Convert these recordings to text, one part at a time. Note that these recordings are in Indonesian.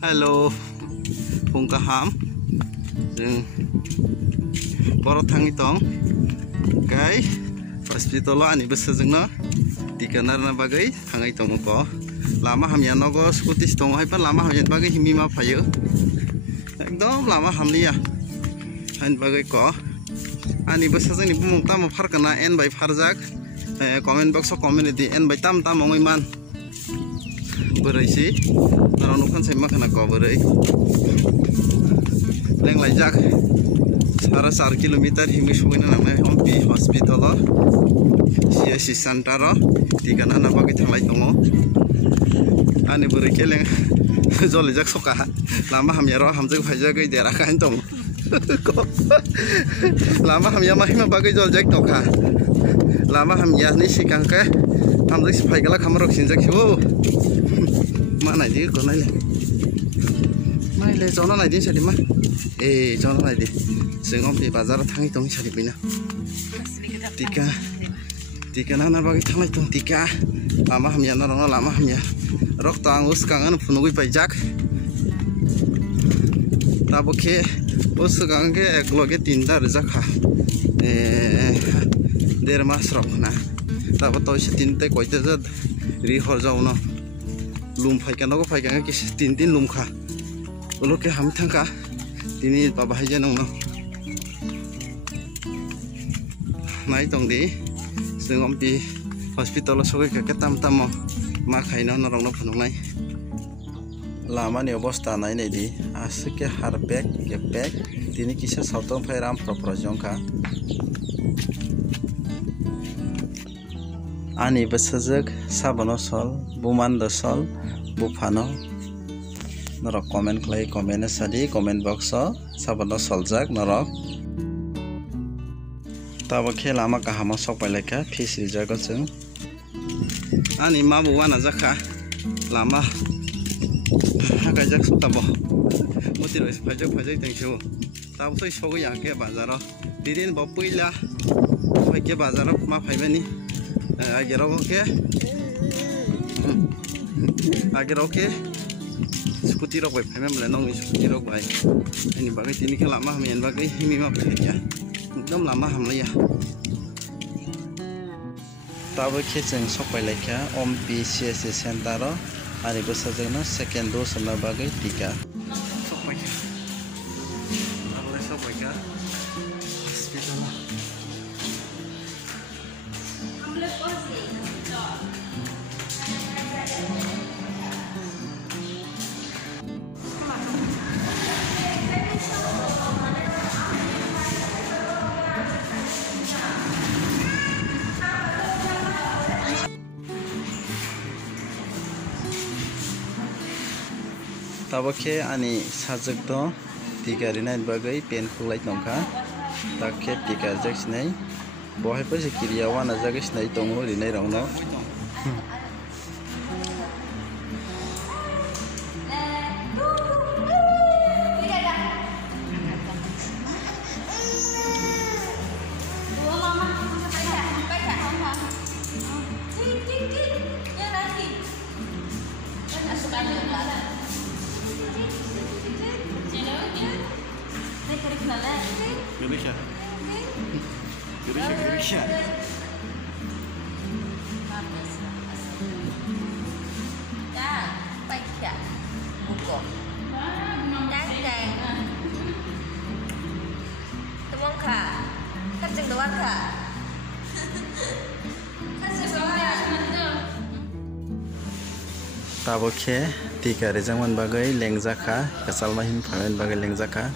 Halo, pungkaham, jeng borot tangi tong, kai, hospital ani besar jengno, di kanar na bagai, tangai tong ko, lama hamnya nogo skuti tong hai pan lama hamnya bagai himi ma payo, ekdom lama hamliya, han bagai ko, ani besar jeng ni pung tam far kana n by farjak, comment box comment di n by tam ongai man. Berai sih, naron kan saya makan aku berai. Leng lajak, 4 kilometer hingga suwina namanya Ompi Hospital, CSC Center, di kanan apa kita lagi tunggu. Ane berai keleng, jol lajak soka, lama hamnya roh hamzek fajar ke daerah kain tunggu. Lama hamnya mahima bagai jol jak toka, lama hamnya ni si kangke, hamzek sepai galak hamarok sinjak siu. Mana dia kau nai le jono nai dia sadi mah jono nai dia sengom di bazar tangi tong sadi bina tika nana bagi tangi tong tika lama hamnya narong lama hamnya rok tang us kangen punugui pajak tabo ke us kangen ke ekloge tinta rezak ha der mas rok na tabo to se tinte koite jad ri hor jau no lum faikan ko faikan ke tin lum kha ulo ke ham thangka tini baba haja nong no nai tong di sengom pi hospital so ke tam ma khaina norong no phunung nai lama ni obostha nai nei di asike har bag ke bag tini kisa sautong phai ram pro jongka ani besajak sabano sol buman dosol bufano norok comment klai comment sadi comment box sabano soljak norok tabo khe lama kahama sok paileka fish rijago jeng ani ma buwana jakha lama hakajak sutabo motir phajak tengsiu tabo toi sogo yake bazaro dirin bo puila ke bazaro ma phaibani agar oke skuti rok bai phaimam le nong skuti rok bai ini bagai tini ke lama hamian bagai himi ma phaiya ekdom lama hamlaya tabo ke jeng sopai lekha Ompi CSC Center ani besajengno second dose na bagai tika sopai ka hospital tabo ke ani sajak do tika rinai bagai pen khulai tongkha tak ke tika jak sinai bohai pa se kiriya wana jaga sinai tongo rinai rongno Gerisha. Baca buku. Dan temuan kak, kerja doang kak. Tabo ke tika rezangman bagai lengjaka kasal mahim phamen bagai lengjaka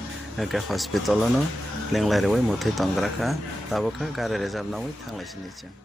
ke hospital no lenglai rewe muthai tongraka tabo ka gare rezab nawi thanglai sini chang